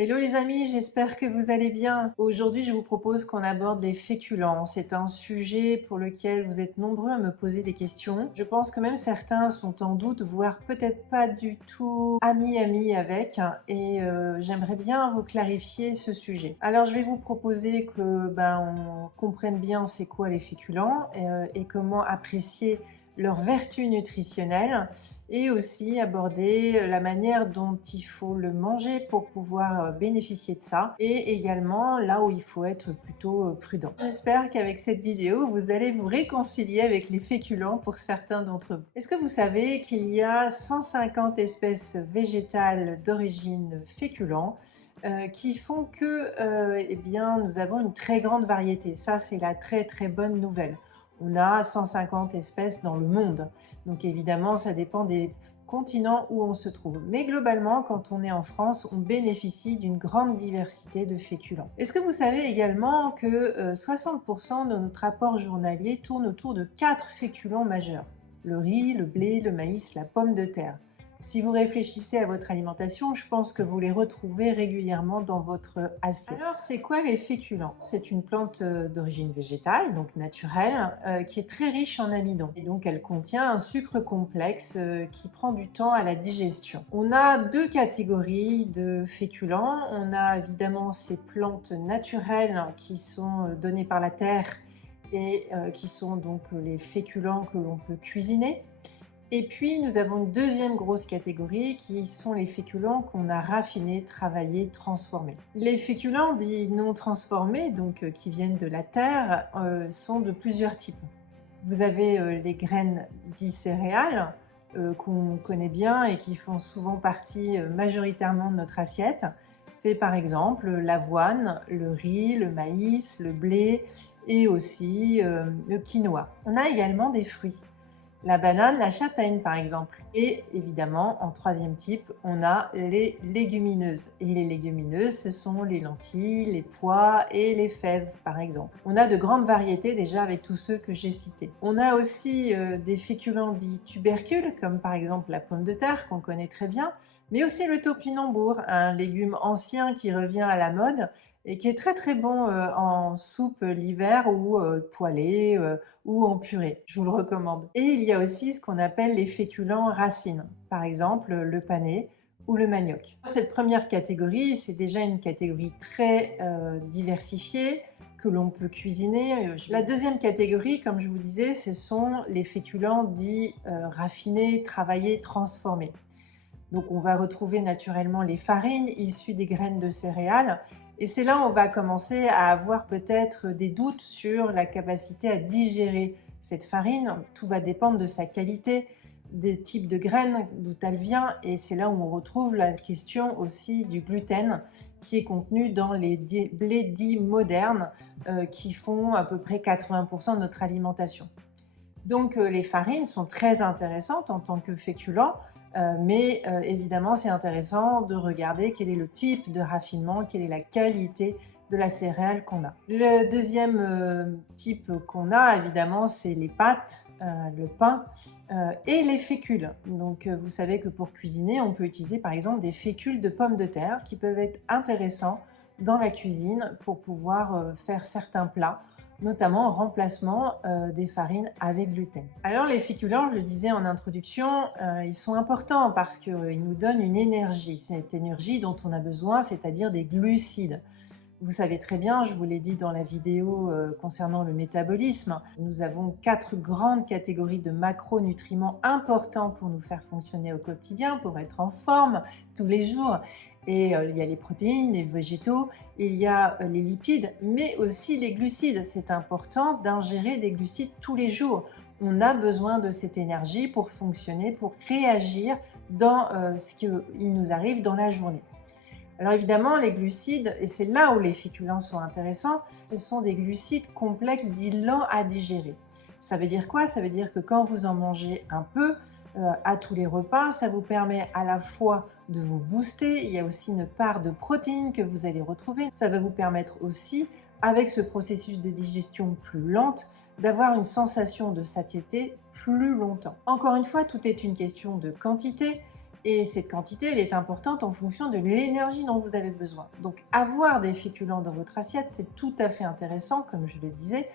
Hello les amis, j'espère que vous allez bien. Aujourd'hui, je vous propose qu'on aborde les féculents. C'est un sujet pour lequel vous êtes nombreux à me poser des questions. Je pense que même certains sont en doute, voire peut-être pas du tout amis avec. Et j'aimerais bien vous clarifier ce sujet. Alors, je vais vous proposer que on comprenne bien c'est quoi les féculents et comment apprécier leurs vertus nutritionnelles et aussi aborder la manière dont il faut le manger pour pouvoir bénéficier de ça et également là où il faut être plutôt prudent. J'espère qu'avec cette vidéo, vous allez vous réconcilier avec les féculents pour certains d'entre vous. Est-ce que vous savez qu'il y a 150 espèces végétales d'origine féculent qui font que nous avons une très grande variété. Ça, c'est la très bonne nouvelle. On a 150 espèces dans le monde. Donc évidemment, ça dépend des continents où on se trouve. Mais globalement, quand on est en France, on bénéficie d'une grande diversité de féculents. Est-ce que vous savez également que 60% de notre apport journalier tourne autour de 4 féculents majeurs? Le riz, le blé, le maïs, la pomme de terre. Si vous réfléchissez à votre alimentation, je pense que vous les retrouvez régulièrement dans votre assiette. Alors, c'est quoi les féculents? C'est une plante d'origine végétale, donc naturelle, qui est très riche en amidon. Et donc, elle contient un sucre complexe qui prend du temps à la digestion. On a deux catégories de féculents. On a évidemment ces plantes naturelles qui sont données par la terre et qui sont donc les féculents que l'on peut cuisiner. Et puis, nous avons une deuxième grosse catégorie qui sont les féculents qu'on a raffinés, travaillés, transformés. Les féculents dits non transformés, donc qui viennent de la terre, sont de plusieurs types. Vous avez les graines dites céréales, qu'on connaît bien et qui font souvent partie majoritairement de notre assiette. C'est par exemple l'avoine, le riz, le maïs, le blé et aussi le quinoa. On a également des fruits. La banane, la châtaigne par exemple. Et évidemment, en troisième type, on a les légumineuses. Et les légumineuses, ce sont les lentilles, les pois et les fèves par exemple. On a de grandes variétés déjà avec tous ceux que j'ai cités. On a aussi des féculents dits tubercules, comme par exemple la pomme de terre qu'on connaît très bien, mais aussi le topinambour, un légume ancien qui revient à la mode et qui est très bon en soupe l'hiver ou poêlé ou en purée. Je vous le recommande. Et il y a aussi ce qu'on appelle les féculents racines, par exemple le panais ou le manioc. Cette première catégorie, c'est déjà une catégorie très diversifiée que l'on peut cuisiner. La deuxième catégorie, comme je vous disais, ce sont les féculents dits raffinés, travaillés, transformés. Donc on va retrouver naturellement les farines issues des graines de céréales et c'est là où on va commencer à avoir peut-être des doutes sur la capacité à digérer cette farine. Tout va dépendre de sa qualité, des types de graines, d'où elle vient et c'est là où on retrouve la question aussi du gluten qui est contenu dans les blés dits modernes qui font à peu près 80% de notre alimentation. Donc les farines sont très intéressantes en tant que féculents, mais évidemment c'est intéressant de regarder quel est le type de raffinement, quelle est la qualité de la céréale qu'on a. Le deuxième type qu'on a évidemment c'est les pâtes, le pain et les fécules. Donc vous savez que pour cuisiner on peut utiliser par exemple des fécules de pommes de terre qui peuvent être intéressants dans la cuisine pour pouvoir faire certains plats, notamment en remplacement des farines avec gluten. Alors les féculents, je le disais en introduction, ils sont importants parce qu'ils nous donnent une énergie, cette énergie dont on a besoin, c'est-à-dire des glucides. Vous savez très bien, je vous l'ai dit dans la vidéo concernant le métabolisme, nous avons 4 grandes catégories de macronutriments importants pour nous faire fonctionner au quotidien, pour être en forme tous les jours. Et il y a les protéines, les végétaux, il y a les lipides, mais aussi les glucides. C'est important d'ingérer des glucides tous les jours. On a besoin de cette énergie pour fonctionner, pour réagir dans ce qui nous arrive dans la journée. Alors évidemment, les glucides, et c'est là où les féculents sont intéressants, ce sont des glucides complexes dits lents à digérer. Ça veut dire quoi? Ça veut dire que quand vous en mangez un peu à tous les repas, ça vous permet à la fois de vous booster, il y a aussi une part de protéines que vous allez retrouver. Ça va vous permettre aussi, avec ce processus de digestion plus lente, d'avoir une sensation de satiété plus longtemps. Encore une fois, tout est une question de quantité. Et cette quantité, elle est importante en fonction de l'énergie dont vous avez besoin. Donc avoir des féculents dans votre assiette, c'est tout à fait intéressant, comme je le disais,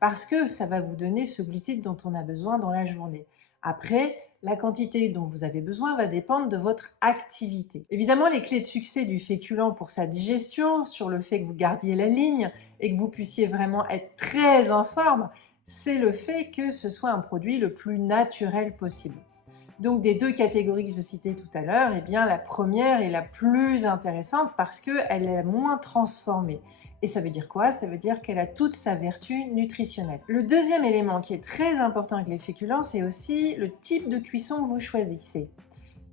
parce que ça va vous donner ce glucide dont on a besoin dans la journée. Après, la quantité dont vous avez besoin va dépendre de votre activité. Évidemment, les clés de succès du féculent pour sa digestion, sur le fait que vous gardiez la ligne et que vous puissiez vraiment être très en forme, c'est le fait que ce soit un produit le plus naturel possible. Donc des deux catégories que je citais tout à l'heure, eh bien la première est la plus intéressante parce qu'elle est moins transformée. Et ça veut dire quoi? Ça veut dire qu'elle a toute sa vertu nutritionnelle. Le deuxième élément qui est très important avec les féculents, c'est aussi le type de cuisson que vous choisissez.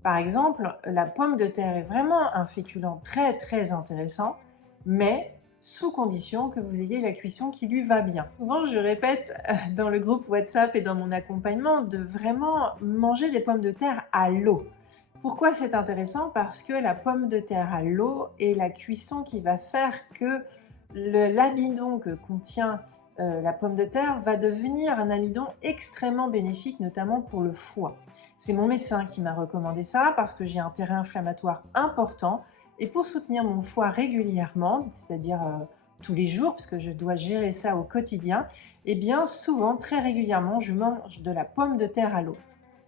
Par exemple, la pomme de terre est vraiment un féculent très très intéressant, mais sous condition que vous ayez la cuisson qui lui va bien. Souvent, je répète dans le groupe WhatsApp et dans mon accompagnement de vraiment manger des pommes de terre à l'eau. Pourquoi c'est intéressant? Parce que la pomme de terre à l'eau est la cuisson qui va faire que l'amidon que contient la pomme de terre va devenir un amidon extrêmement bénéfique, notamment pour le foie. C'est mon médecin qui m'a recommandé ça parce que j'ai un terrain inflammatoire important et pour soutenir mon foie régulièrement, c'est-à-dire tous les jours, parce que je dois gérer ça au quotidien, et bien souvent, très régulièrement, je mange de la pomme de terre à l'eau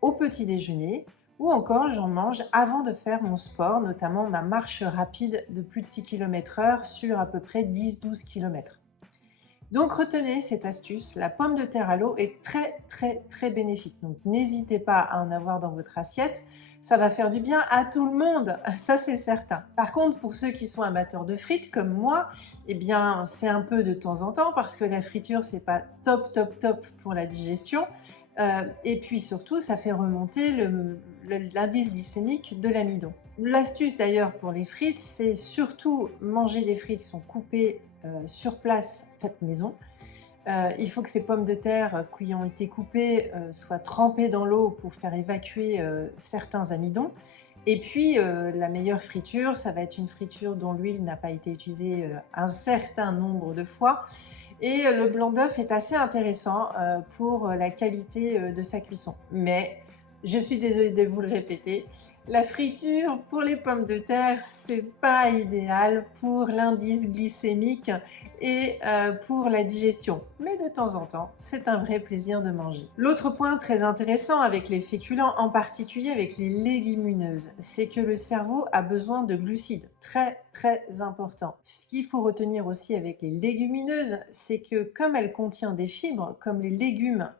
au petit déjeuner ou encore j'en mange avant de faire mon sport, notamment ma marche rapide de plus de 6 km/h sur à peu près 10-12 km. Donc retenez cette astuce, la pomme de terre à l'eau est très très très bénéfique. Donc n'hésitez pas à en avoir dans votre assiette, ça va faire du bien à tout le monde, ça c'est certain. Par contre, pour ceux qui sont amateurs de frites comme moi, eh bien c'est un peu de temps en temps parce que la friture c'est pas top top top pour la digestion. Et puis surtout, ça fait remonter l'indice glycémique de l'amidon. L'astuce d'ailleurs pour les frites, c'est surtout manger des frites qui sont coupées sur place, faites maison. Il faut que ces pommes de terre qui ont été coupées soient trempées dans l'eau pour faire évacuer certains amidons. Et puis la meilleure friture, ça va être une friture dont l'huile n'a pas été utilisée un certain nombre de fois. Et le blanc d'œuf est assez intéressant pour la qualité de sa cuisson. Mais je suis désolée de vous le répéter, la friture pour les pommes de terre, c'est pas idéal pour l'indice glycémique et pour la digestion. Mais de temps en temps, c'est un vrai plaisir de manger. L'autre point très intéressant avec les féculents, en particulier avec les légumineuses, c'est que le cerveau a besoin de glucides, très très important. Ce qu'il faut retenir aussi avec les légumineuses, c'est que comme elles contiennent des fibres, comme les légumes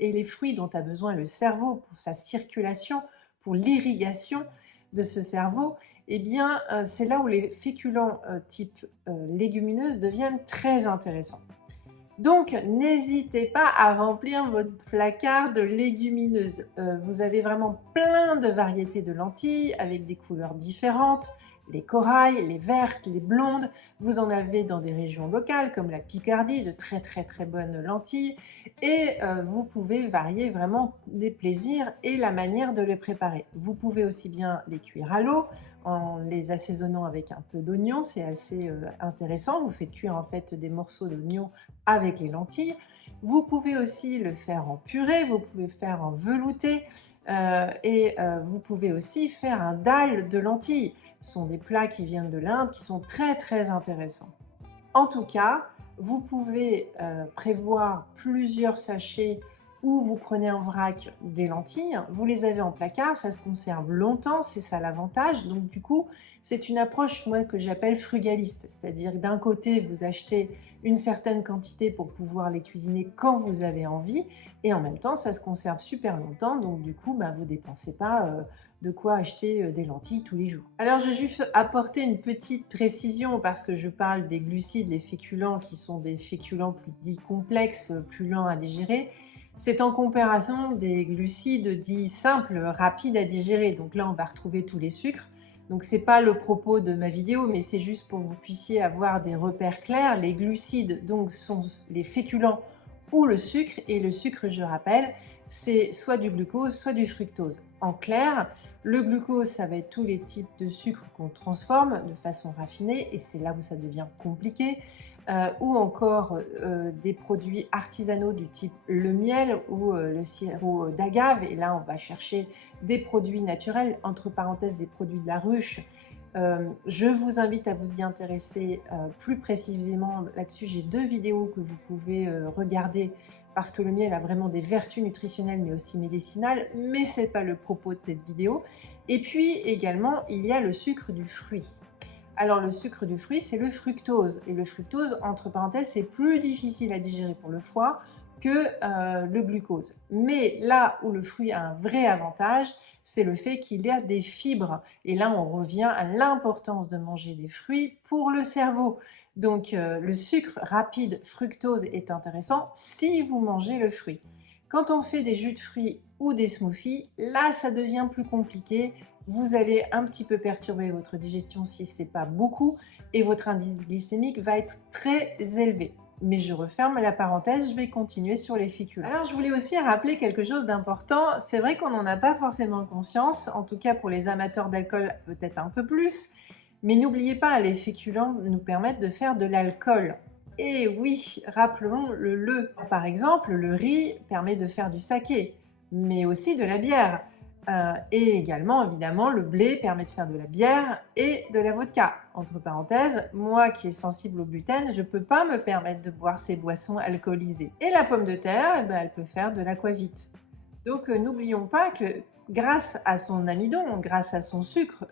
et les fruits dont a besoin le cerveau pour sa circulation, pour l'irrigation de ce cerveau, eh bien, c'est là où les féculents type légumineuses deviennent très intéressants. Donc, n'hésitez pas à remplir votre placard de légumineuses. Vous avez vraiment plein de variétés de lentilles avec des couleurs différentes. Les corails, les vertes, les blondes. Vous en avez dans des régions locales comme la Picardie, de très très très bonnes lentilles. Et vous pouvez varier vraiment les plaisirs et la manière de les préparer. Vous pouvez aussi bien les cuire à l'eau, en les assaisonnant avec un peu d'oignon, c'est assez intéressant. Vous faites cuire en fait des morceaux d'oignon avec les lentilles. Vous pouvez aussi le faire en purée, vous pouvez le faire en velouté et vous pouvez aussi faire un dalle de lentilles. Ce sont des plats qui viennent de l'Inde qui sont très très intéressants. En tout cas, vous pouvez prévoir plusieurs sachets où vous prenez en vrac des lentilles, vous les avez en placard, ça se conserve longtemps, c'est ça l'avantage. Donc du coup, c'est une approche moi que j'appelle frugaliste, c'est-à-dire d'un côté vous achetez une certaine quantité pour pouvoir les cuisiner quand vous avez envie, et en même temps ça se conserve super longtemps, donc du coup vous ne dépensez pas de quoi acheter des lentilles tous les jours. Alors je vais juste apporter une petite précision parce que je parle des glucides, les féculents qui sont des féculents plus dits complexes, plus lents à digérer. C'est en comparaison des glucides dits simples, rapides à digérer. Donc là, on va retrouver tous les sucres. Donc c'est pas le propos de ma vidéo, mais c'est juste pour que vous puissiez avoir des repères clairs. Les glucides, donc, sont les féculents ou le sucre. Et le sucre, je rappelle, c'est soit du glucose, soit du fructose. En clair, Le glucose, ça va être tous les types de sucre qu'on transforme de façon raffinée et c'est là où ça devient compliqué. Ou encore des produits artisanaux du type le miel ou le sirop d'agave. Et là, on va chercher des produits naturels, entre parenthèses des produits de la ruche. Je vous invite à vous y intéresser plus précisément là-dessus. J'ai 2 vidéos que vous pouvez regarder parce que le miel a vraiment des vertus nutritionnelles mais aussi médicinales, mais ce n'est pas le propos de cette vidéo. Et puis également, il y a le sucre du fruit. Alors le sucre du fruit, c'est le fructose. Et le fructose, entre parenthèses, c'est plus difficile à digérer pour le foie que le glucose. Mais là où le fruit a un vrai avantage, c'est le fait qu'il y a des fibres. Et là, on revient à l'importance de manger des fruits pour le cerveau. Donc le sucre rapide fructose est intéressant si vous mangez le fruit. Quand on fait des jus de fruits ou des smoothies, là, ça devient plus compliqué. Vous allez un petit peu perturber votre digestion si ce n'est pas beaucoup et votre indice glycémique va être très élevé. Mais je referme la parenthèse, je vais continuer sur les féculents. Alors je voulais aussi rappeler quelque chose d'important, c'est vrai qu'on n'en a pas forcément conscience, en tout cas pour les amateurs d'alcool peut-être un peu plus, mais n'oubliez pas, les féculents nous permettent de faire de l'alcool. Et oui, rappelons le. Par exemple, le riz permet de faire du saké, mais aussi de la bière. Et également, évidemment, le blé permet de faire de la bière et de la vodka. Entre parenthèses, moi qui est sensible au gluten, je ne peux pas me permettre de boire ces boissons alcoolisées. Et la pomme de terre, eh ben, elle peut faire de l'aquavite. Donc n'oublions pas que grâce à son amidon, grâce à son sucre,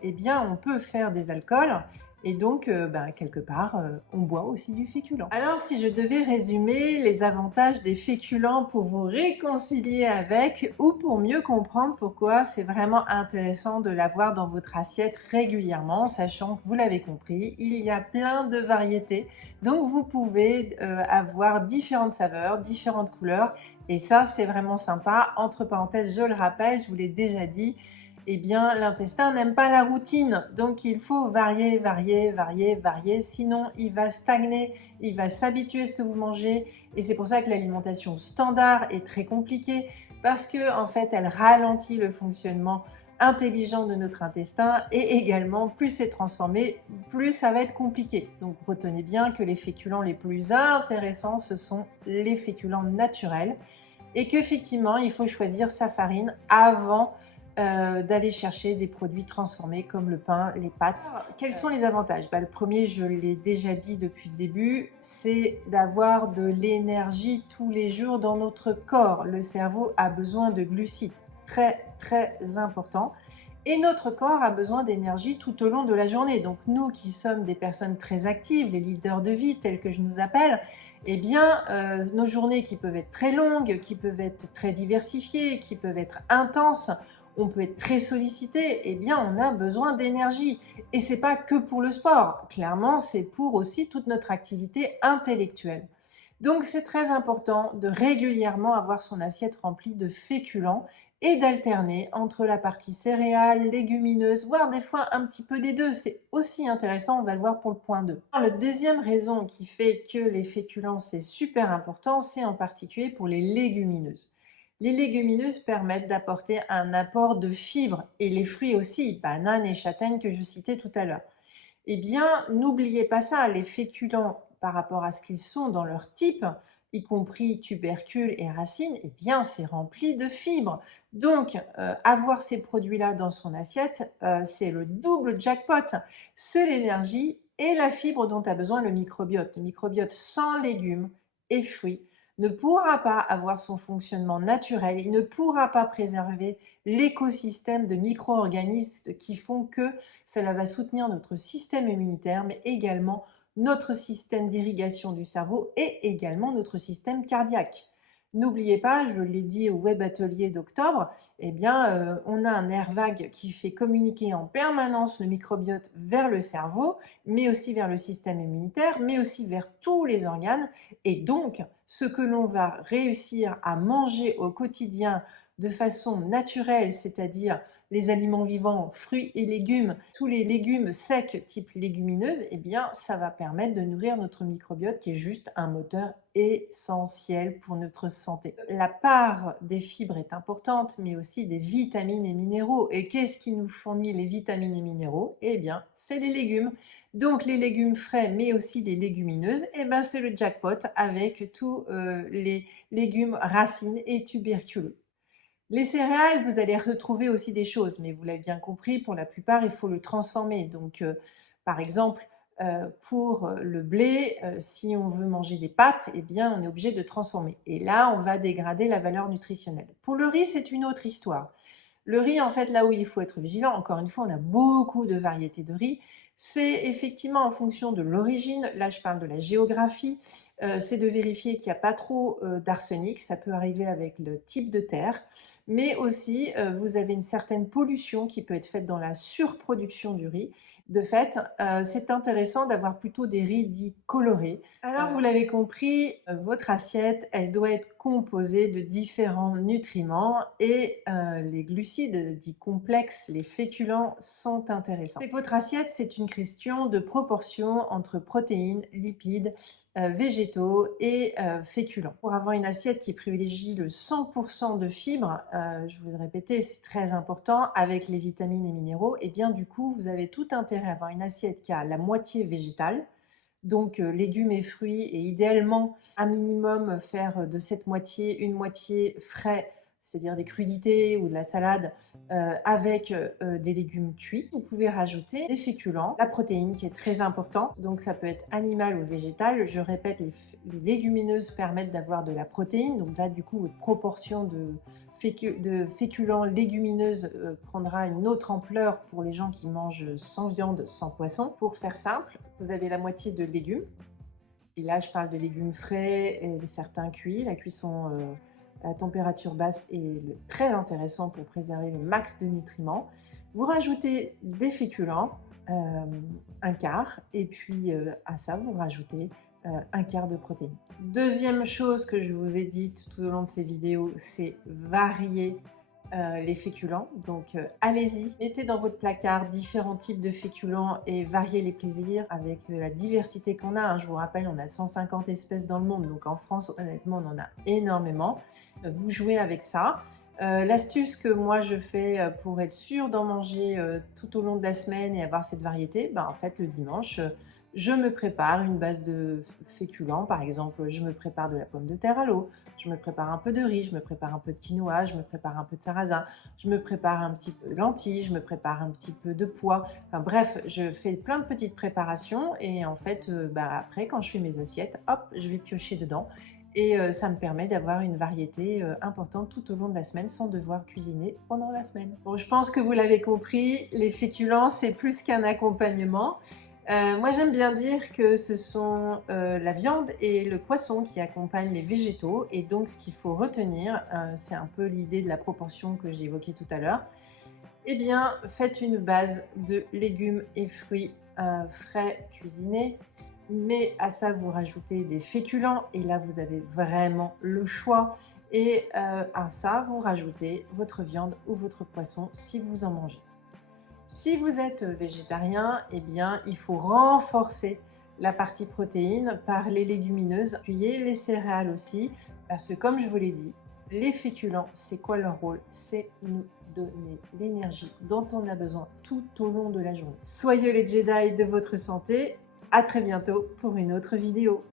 eh bien, on peut faire des alcools. Et donc, quelque part, on boit aussi du féculent. Alors, si je devais résumer les avantages des féculents pour vous réconcilier avec ou pour mieux comprendre pourquoi c'est vraiment intéressant de l'avoir dans votre assiette régulièrement, sachant que vous l'avez compris, il y a plein de variétés. Donc, vous pouvez avoir différentes saveurs, différentes couleurs. Et ça, c'est vraiment sympa. Entre parenthèses, je le rappelle, je vous l'ai déjà dit, eh bien, l'intestin n'aime pas la routine. Donc, il faut varier, varier, varier, varier. Sinon, il va stagner, il va s'habituer à ce que vous mangez. Et c'est pour ça que l'alimentation standard est très compliquée parce que, en fait, elle ralentit le fonctionnement intelligent de notre intestin et également, plus c'est transformé, plus ça va être compliqué. Donc, retenez bien que les féculents les plus intéressants, ce sont les féculents naturels et qu'effectivement, il faut choisir sa farine avant d'aller chercher des produits transformés comme le pain, les pâtes. Quels sont les avantages? Le premier, je l'ai déjà dit depuis le début, c'est d'avoir de l'énergie tous les jours dans notre corps. Le cerveau a besoin de glucides, très très important. Et notre corps a besoin d'énergie tout au long de la journée. Donc nous qui sommes des personnes très actives, les leaders de vie tels que je nous appelle, eh bien nos journées qui peuvent être très longues, qui peuvent être très diversifiées, qui peuvent être intenses, on peut être très sollicité, eh bien on a besoin d'énergie. Et c'est pas que pour le sport, clairement c'est pour aussi toute notre activité intellectuelle. Donc c'est très important de régulièrement avoir son assiette remplie de féculents et d'alterner entre la partie céréales, légumineuses, voire des fois un petit peu des deux. C'est aussi intéressant, on va le voir pour le point 2. La deuxième raison qui fait que les féculents c'est super important, c'est en particulier pour les légumineuses. Les légumineuses permettent d'apporter un apport de fibres et les fruits aussi, bananes et châtaignes que je citais tout à l'heure. Eh bien, n'oubliez pas ça, les féculents par rapport à ce qu'ils sont dans leur type, y compris tubercules et racines, eh bien, c'est rempli de fibres. Donc, avoir ces produits-là dans son assiette, c'est le double jackpot. C'est l'énergie et la fibre dont a besoin le microbiote. Le microbiote sans légumes et fruits ne pourra pas avoir son fonctionnement naturel, il ne pourra pas préserver l'écosystème de micro-organismes qui font que cela va soutenir notre système immunitaire, mais également notre système d'irrigation du cerveau et également notre système cardiaque. N'oubliez pas, je l'ai dit au web atelier d'octobre, eh bien, on a un nerf vague qui fait communiquer en permanence le microbiote vers le cerveau, mais aussi vers le système immunitaire, mais aussi vers tous les organes. Et donc, ce que l'on va réussir à manger au quotidien de façon naturelle, c'est-à-dire les aliments vivants, fruits et légumes, tous les légumes secs type légumineuses, eh bien, ça va permettre de nourrir notre microbiote qui est juste un moteur essentiel pour notre santé. La part des fibres est importante, mais aussi des vitamines et minéraux. Et qu'est-ce qui nous fournit les vitamines et minéraux? Eh bien, c'est les légumes. Donc les légumes frais, mais aussi les légumineuses, eh ben, c'est le jackpot avec tous les légumes racines et tuberculeux. Les céréales, vous allez retrouver aussi des choses, mais vous l'avez bien compris, pour la plupart, il faut le transformer. Donc, par exemple, pour le blé, si on veut manger des pâtes, eh bien, on est obligé de transformer. Et là, on va dégrader la valeur nutritionnelle. Pour le riz, c'est une autre histoire. Le riz, en fait, là où il faut être vigilant, encore une fois, on a beaucoup de variétés de riz. C'est effectivement en fonction de l'origine, là je parle de la géographie, c'est de vérifier qu'il n'y a pas trop d'arsenic, ça peut arriver avec le type de terre, mais aussi vous avez une certaine pollution qui peut être faite dans la surproduction du riz. De fait, c'est intéressant d'avoir plutôt des riz dits colorés. Alors vous l'avez compris, votre assiette, elle doit être composée de différents nutriments et les glucides dits complexes, les féculents, sont intéressants. C'est que votre assiette, c'est une question de proportion entre protéines, lipides, végétaux et féculents. Pour avoir une assiette qui privilégie le 100% de fibres, je vous le répéter, c'est très important, avec les vitamines et minéraux, et bien du coup, vous avez tout intérêt à avoir une assiette qui a la moitié végétale, donc légumes et fruits, et idéalement, un minimum, faire de cette moitié une moitié frais, c'est-à-dire des crudités ou de la salade, avec des légumes cuits. Vous pouvez rajouter des féculents, la protéine qui est très importante, donc ça peut être animal ou végétal. Je répète, les légumineuses permettent d'avoir de la protéine, donc là du coup votre proportion de féculents légumineuses prendra une autre ampleur pour les gens qui mangent sans viande, sans poisson. Pour faire simple, vous avez la moitié de légumes, et là je parle de légumes frais et de certains cuits. La cuisson à température basse est très intéressant pour préserver le max de nutriments. Vous rajoutez des féculents, un quart, et puis à ça vous rajoutez un quart de protéines. Deuxième chose que je vous ai dite tout au long de ces vidéos, c'est varier les féculents. Donc allez-y, mettez dans votre placard différents types de féculents et variez les plaisirs avec la diversité qu'on a, hein. Je vous rappelle, on a 150 espèces dans le monde, donc en France, honnêtement, on en a énormément. Vous jouez avec ça. L'astuce que moi je fais pour être sûre d'en manger tout au long de la semaine et avoir cette variété, ben, en fait le dimanche, je me prépare une base de féculents. Par exemple, je me prépare de la pomme de terre à l'eau, je me prépare un peu de riz, je me prépare un peu de quinoa, je me prépare un peu de sarrasin, je me prépare un petit peu de lentilles, je me prépare un petit peu de pois. Enfin bref, je fais plein de petites préparations et en fait, bah, après quand je fais mes assiettes, hop, je vais piocher dedans. Et ça me permet d'avoir une variété importante tout au long de la semaine sans devoir cuisiner pendant la semaine. Bon, je pense que vous l'avez compris, les féculents, c'est plus qu'un accompagnement. Moi, j'aime bien dire que ce sont la viande et le poisson qui accompagnent les végétaux. Et donc, ce qu'il faut retenir, c'est un peu l'idée de la proportion que j'ai évoquée tout à l'heure. Eh bien, faites une base de légumes et fruits frais cuisinés. Mais à ça, vous rajoutez des féculents et là, vous avez vraiment le choix. Et à ça, vous rajoutez votre viande ou votre poisson si vous en mangez. Si vous êtes végétarien, eh bien, il faut renforcer la partie protéine par les légumineuses, puis les céréales aussi, parce que comme je vous l'ai dit, les féculents, c'est quoi leur rôle? C'est nous donner l'énergie dont on a besoin tout au long de la journée. Soyez les Jedi de votre santé. À très bientôt pour une autre vidéo.